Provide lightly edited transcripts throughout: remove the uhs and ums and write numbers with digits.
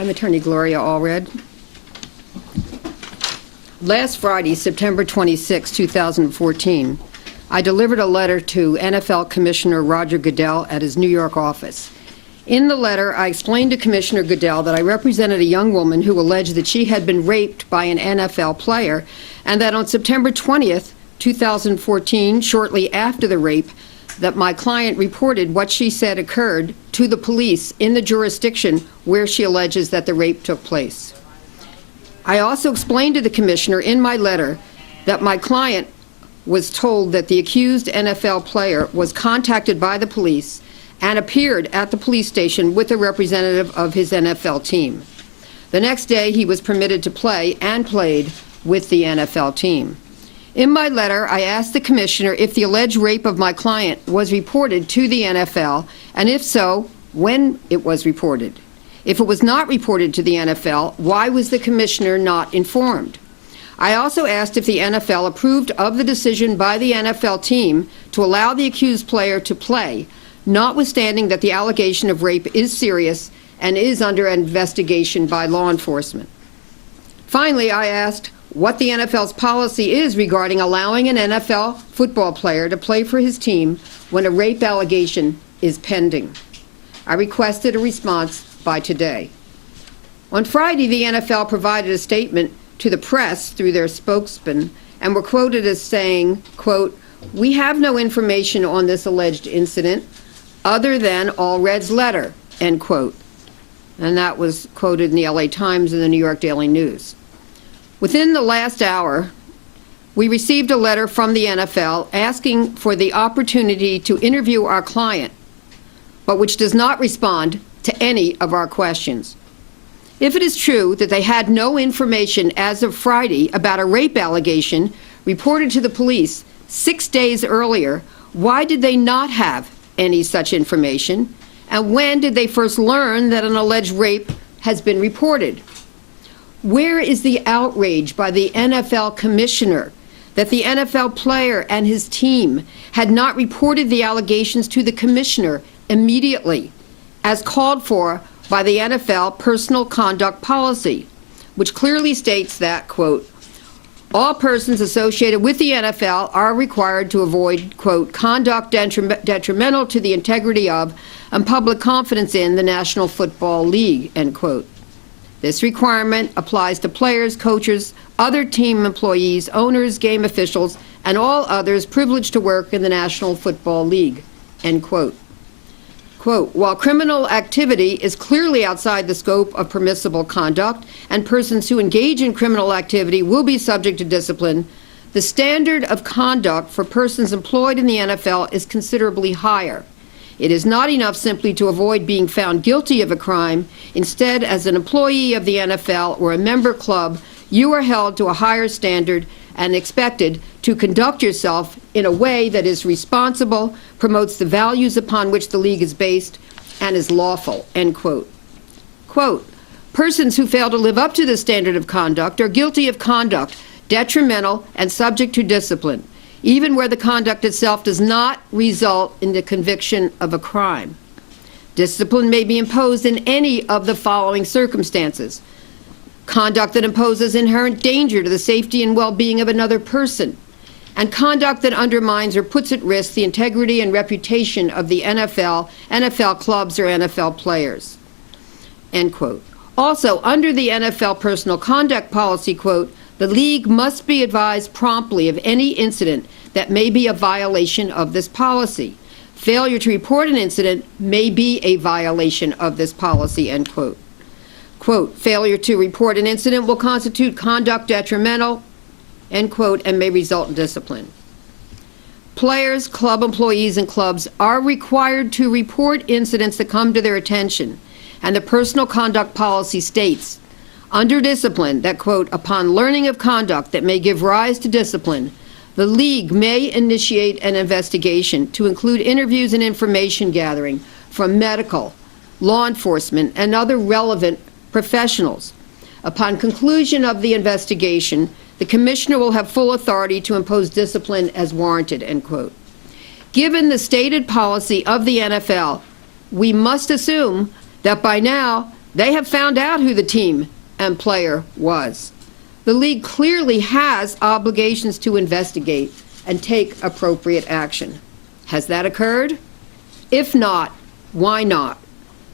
I'm Attorney Gloria Allred. Last Friday, September 26, 2014, I delivered a letter to NFL Commissioner Roger Goodell at his New York office. In the letter, I explained to Commissioner Goodell that I represented a young woman who alleged that she had been raped by an NFL player, and that on September 20th, 2014, shortly after the rape, that my client reported what she said occurred to the police in the jurisdiction where she alleges that the rape took place. I also explained to the commissioner in my letter that my client was told that the accused NFL player was contacted by the police and appeared at the police station with a representative of his NFL team. The next day, he was permitted to play and played with the NFL team. In my letter, I asked the commissioner if the alleged rape of my client was reported to the NFL, and if so, when it was reported. If it was not reported to the NFL, why was the commissioner not informed? I also asked if the NFL approved of the decision by the NFL team to allow the accused player to play, notwithstanding that the allegation of rape is serious and is under investigation by law enforcement. Finally, I asked what the NFL's policy is regarding allowing an NFL football player to play for his team when a rape allegation is pending. I requested a response by today. On Friday, the NFL provided a statement to the press through their spokesman and were quoted as saying, quote, "We have no information on this alleged incident other than Allred's letter," end quote. And that was quoted in the LA Times and the New York Daily News. Within the last hour, we received a letter from the NFL asking for the opportunity to interview our client, but which does not respond to any of our questions. If it is true that they had no information as of Friday about a rape allegation reported to the police 6 days earlier, why did they not have any such information? And when did they first learn that an alleged rape has been reported? Where is the outrage by the NFL commissioner that the NFL player and his team had not reported the allegations to the commissioner immediately, as called for by the NFL personal conduct policy, which clearly states that, quote, "All persons associated with the NFL are required to avoid, quote, conduct detrimental to the integrity of and public confidence in the National Football League," end quote. This requirement applies to players, coaches, other team employees, owners, game officials, and all others privileged to work in the National Football League, end quote. Quote, "While criminal activity is clearly outside the scope of permissible conduct and persons who engage in criminal activity will be subject to discipline, the standard of conduct for persons employed in the NFL is considerably higher. It is not enough simply to avoid being found guilty of a crime. Instead, as an employee of the NFL or a member club, you are held to a higher standard and expected to conduct yourself in a way that is responsible, promotes the values upon which the league is based, and is lawful," end quote. Quote, "Persons who fail to live up to this standard of conduct are guilty of conduct detrimental and subject to discipline, even where the conduct itself does not result in the conviction of a crime. Discipline may be imposed in any of the following circumstances: conduct that imposes inherent danger to the safety and well-being of another person, and conduct that undermines or puts at risk the integrity and reputation of the NFL, NFL clubs, or NFL players," end quote. Also, under the NFL personal conduct policy, quote, "The league must be advised promptly of any incident that may be a violation of this policy. Failure to report an incident may be a violation of this policy," end quote. Quote, "Failure to report an incident will constitute conduct detrimental," end quote, "and may result in discipline." Players, club employees, and clubs are required to report incidents that come to their attention, and the personal conduct policy states, under discipline, that, quote, "Upon learning of conduct that may give rise to discipline, the league may initiate an investigation to include interviews and information gathering from medical, law enforcement, and other relevant professionals. Upon conclusion of the investigation, the commissioner will have full authority to impose discipline as warranted," end quote. Given the stated policy of the NFL, we must assume that by now They have found out who the team and player was. The league clearly has obligations to investigate and take appropriate action. Has that occurred? If not, why not?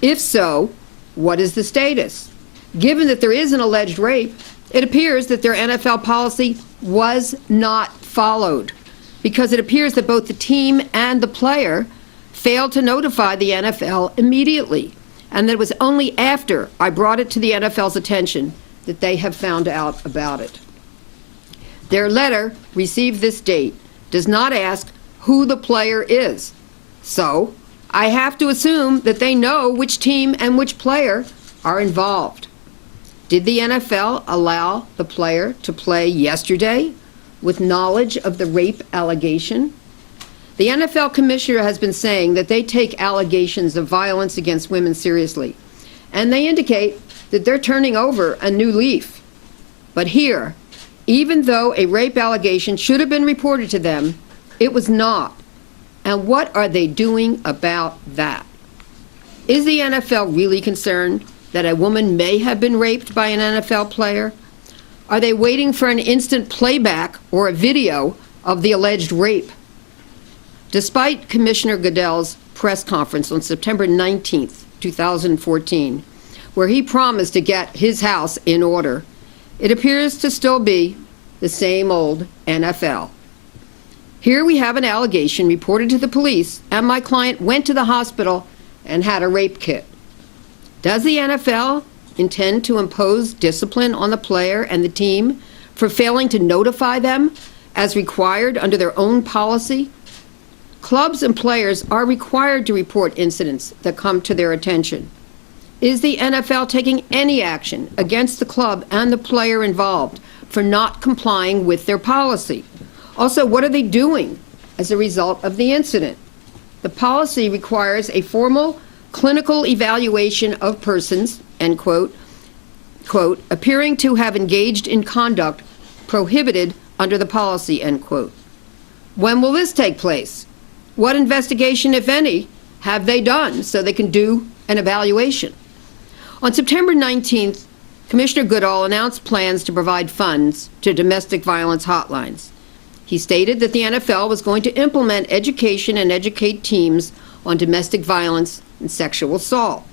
If so, what is the status? Given that there is an alleged rape, it appears that their NFL policy was not followed, because it appears that both the team and the player failed to notify the NFL immediately, and that it was only after I brought it to the NFL's attention that they have found out about it. Their letter, received this date, does not ask who the player is. So, I have to assume that they know which team and which player are involved. Did the NFL allow the player to play yesterday with knowledge of the rape allegation? The NFL Commissioner has been saying that they take allegations of violence against women seriously, and they indicate that they're turning over a new leaf. But here, even though a rape allegation should have been reported to them, it was not. And what are they doing about that? Is the NFL really concerned that a woman may have been raped by an NFL player? Are they waiting for an instant playback or a video of the alleged rape? Despite Commissioner Goodell's press conference on September 19th, 2014, where he promised to get his house in order, it appears to still be the same old NFL. Here we have an allegation reported to the police, and my client went to the hospital and had a rape kit. Does the NFL intend to impose discipline on the player and the team for failing to notify them as required under their own policy? Clubs and players are required to report incidents that come to their attention. Is the NFL taking any action against the club and the player involved for not complying with their policy? Also, what are they doing as a result of the incident? The policy requires a formal clinical evaluation of persons, end quote, appearing to have engaged in conduct prohibited under the policy, end quote. When will this take place? What investigation, if any, have they done so they can do an evaluation? On September 19th, Commissioner Goodell announced plans to provide funds to domestic violence hotlines. He stated that the NFL was going to implement education and educate teams on domestic violence and sexual assault.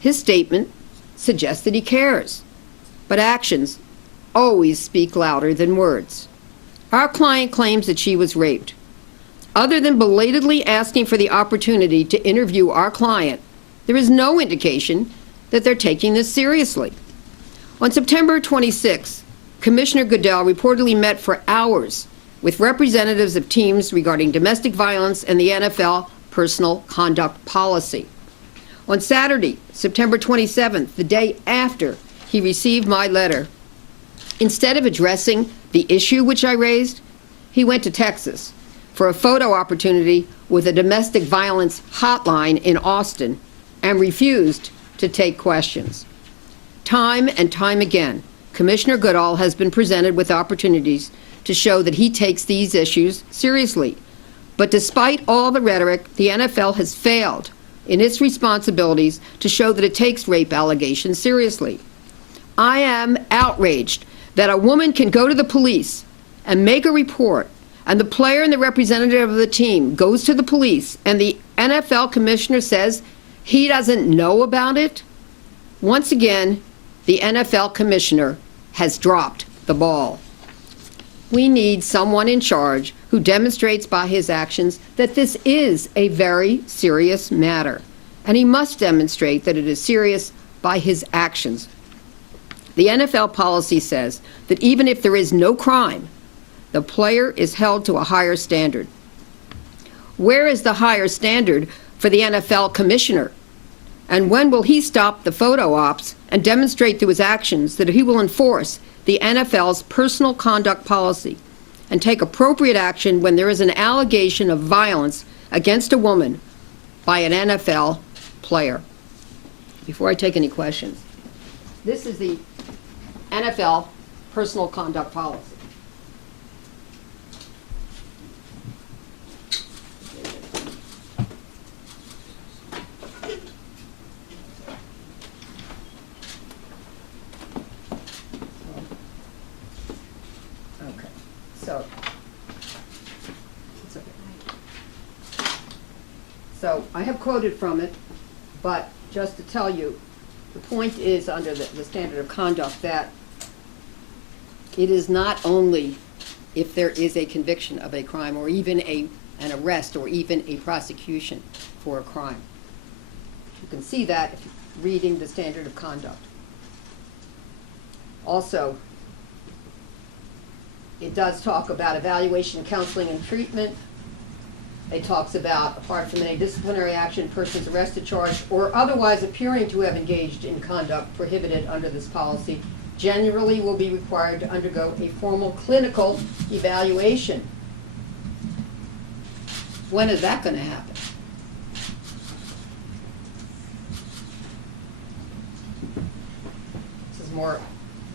His statement suggests that he cares, but actions always speak louder than words. Our client claims that she was raped. Other than belatedly asking for the opportunity to interview our client, there is no indication that they're taking this seriously. On September 26, Commissioner Goodell reportedly met for hours with representatives of teams regarding domestic violence and the NFL personal conduct policy. On Saturday, September 27th, the day after he received my letter, instead of addressing the issue which I raised, he went to Texas for a photo opportunity with a domestic violence hotline in Austin and refused to take questions. Time and time again, Commissioner Goodell has been presented with opportunities to show that he takes these issues seriously. But despite all the rhetoric, the NFL has failed in its responsibilities to show that it takes rape allegations seriously. I am outraged that a woman can go to the police and make a report, and the player and the representative of the team goes to the police, and the NFL commissioner says he doesn't know about it. Once again, the NFL commissioner has dropped the ball. We need someone in charge who demonstrates by his actions that this is a very serious matter, and he must demonstrate that it is serious by his actions. The NFL policy says that even if there is no crime, the player is held to a higher standard. Where is the higher standard for the NFL commissioner? And when will he stop the photo ops and demonstrate through his actions that he will enforce the NFL's personal conduct policy and take appropriate action when there is an allegation of violence against a woman by an NFL player? Before I take any questions, this is the NFL personal conduct policy. So I have quoted from it, but just to tell you, the point is under the standard of conduct that it is not only if there is a conviction of a crime or even an arrest or even a prosecution for a crime. You can see that if you're reading the standard of conduct. Also, it does talk about evaluation, counseling, and treatment. It talks about, apart from any disciplinary action, persons arrested, charged, or otherwise appearing to have engaged in conduct prohibited under this policy generally will be required to undergo a formal clinical evaluation. When is that going to happen? This is more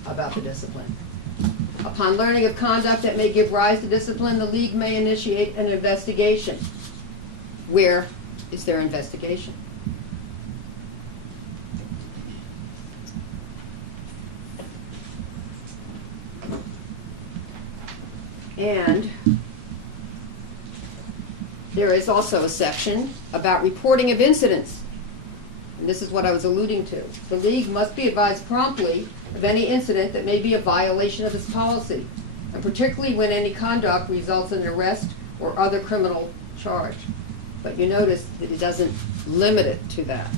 about the discipline. Upon learning of conduct that may give rise to discipline, the league may initiate an investigation. Where is their investigation? And there is also a section about reporting of incidents. And this is what I was alluding to. The league must be advised promptly of any incident that may be a violation of its policy, and particularly when any conduct results in an arrest or other criminal charge. But you notice that it doesn't limit it to that.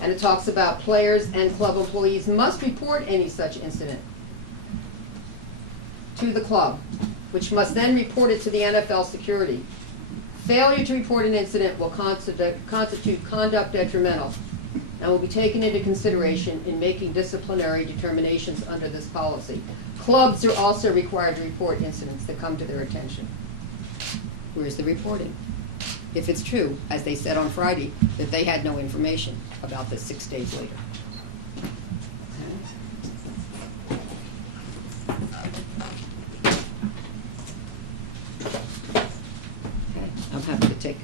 And it talks about players and club employees must report any such incident to the club, which must then report it to the NFL security. Failure to report an incident will constitute conduct detrimental and will be taken into consideration in making disciplinary determinations under this policy. Clubs are also required to report incidents that come to their attention. Where's the reporting? If it's true, as they said on Friday, that they had no information about this 6 days later. I'm happy to take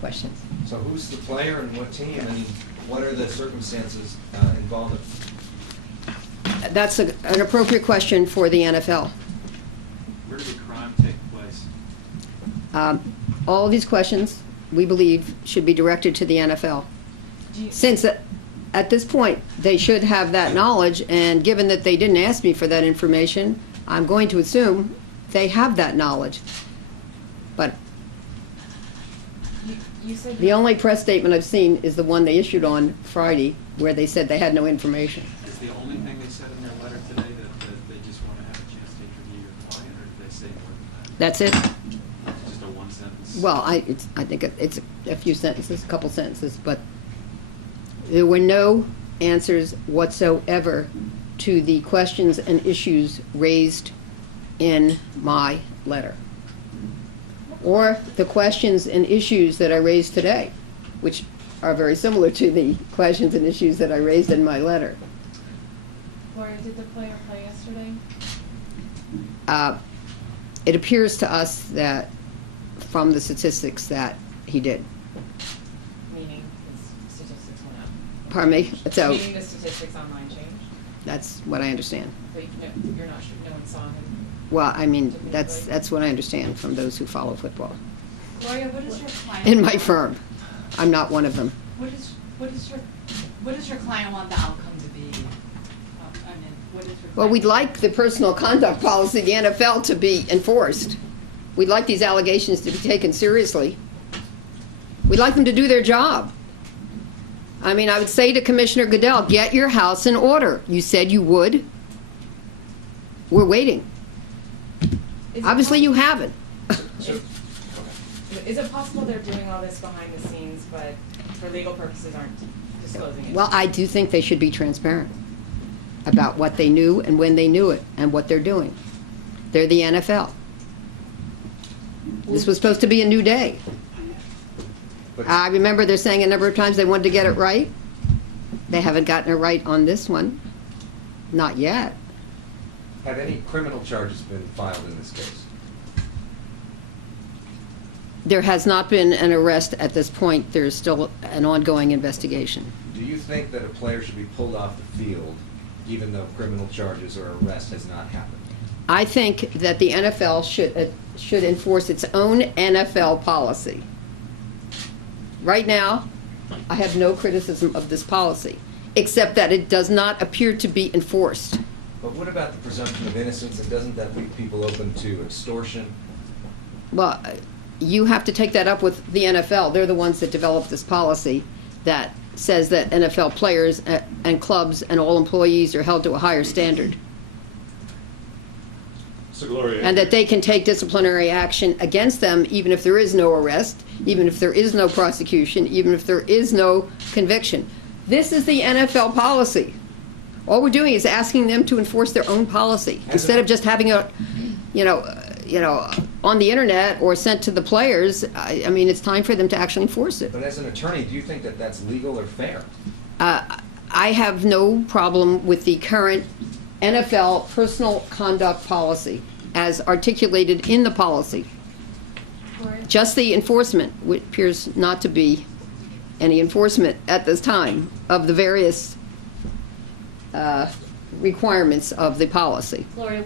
questions. So who's the player and what team, and what are the circumstances involved? That's an appropriate question for the NFL. Where did the crime take place? All of these questions, we believe, should be directed to the NFL. Since at this point, they should have that knowledge, and given that they didn't ask me for that information, I'm going to assume they have that knowledge. But the only press statement I've seen is the one they issued on Friday, where they said they had no information. Is the only thing they said in their letter today that they just want to have a chance to interview your client, or did they say more than that? That's it. Just a one sentence? Well, I think it's a few sentences, a couple sentences, but there were no answers whatsoever to the questions and issues raised in my letter, or the questions and issues that I raised today, which are very similar to the questions and issues that I raised in my letter. Gloria, did the player play yesterday? It appears to us that, from the statistics, that he did. Meaning his statistics went up. Pardon me? So Meaning the statistics online changed? that's what I understand. But you're not sure, no one saw him? Well, I mean, that's what I understand from those who follow football. Gloria, what is your client? In my firm. I'm not one of them. What does your client want the outcome to be? What is your Well, we'd like the personal conduct policy, the NFL, to be enforced. We'd like these allegations to be taken seriously. We'd like them to do their job. I mean, I would say to Commissioner Goodell, get your house in order. You said you would. We're waiting. Obviously, you haven't. Is it possible they're doing all this behind the scenes, but for legal purposes aren't disclosing it? Well, I do think they should be transparent about what they knew and when they knew it and what they're doing. They're the NFL. This was supposed to be a new day. I remember they're saying a number of times they wanted to get it right. They haven't gotten it right on this one. Not yet. Have any criminal charges been filed in this case? There has not been an arrest at this point. There's still an ongoing investigation. Do you think that a player should be pulled off the field even though criminal charges or arrest has not happened? I think that the NFL should enforce its own NFL policy. Right now, I have no criticism of this policy, except that it does not appear to be enforced. But what about the presumption of innocence, and doesn't that leave people open to extortion? Well, you have to take that up with the NFL. They're the ones that developed this policy that says that NFL players and clubs and all employees are held to a higher standard, So Gloria. and that they can take disciplinary action against them even if there is no arrest, even if there is no prosecution, even if there is no conviction. This is the NFL policy. All we're doing is asking them to enforce their own policy instead of just having it, on the internet or sent to the players. I mean, it's time for them to actually enforce it. But as an attorney, do you think that that's legal or fair? I have no problem with the current NFL personal conduct policy as articulated in the policy. Just the enforcement, which appears not to be any enforcement at this time of the various requirements of the policy. Gloria,